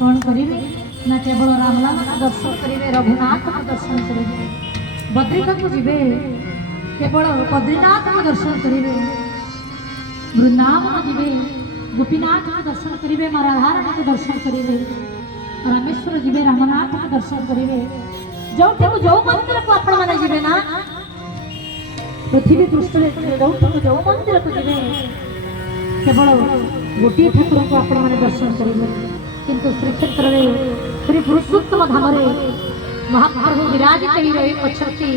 कौन करिवे ना केवल रामलाल दर्शन करिवे रघुनाथ को दर्शन करिवे बद्रिका को जीवे केवल बद्रीनाथ को दर्शन करिवे वृंदावन को जीवे गोपीनाथ को दर्शन करिवे राधारानी को दर्शन करिवे रामेश्वर जीवे रामनाथ को दर्शन करिवे जो मंदिर को आपण माने जीवे ना पृथ्वी पृष्ठ जो मंदिर को जीवे केवल गोटे ठाकुर को आपण माने दर्शन करिवे किंतु श्रीक्षेत्र में श्री पुरुषोत्तम धाम महाप्रभु विराजित ही रही अछंती।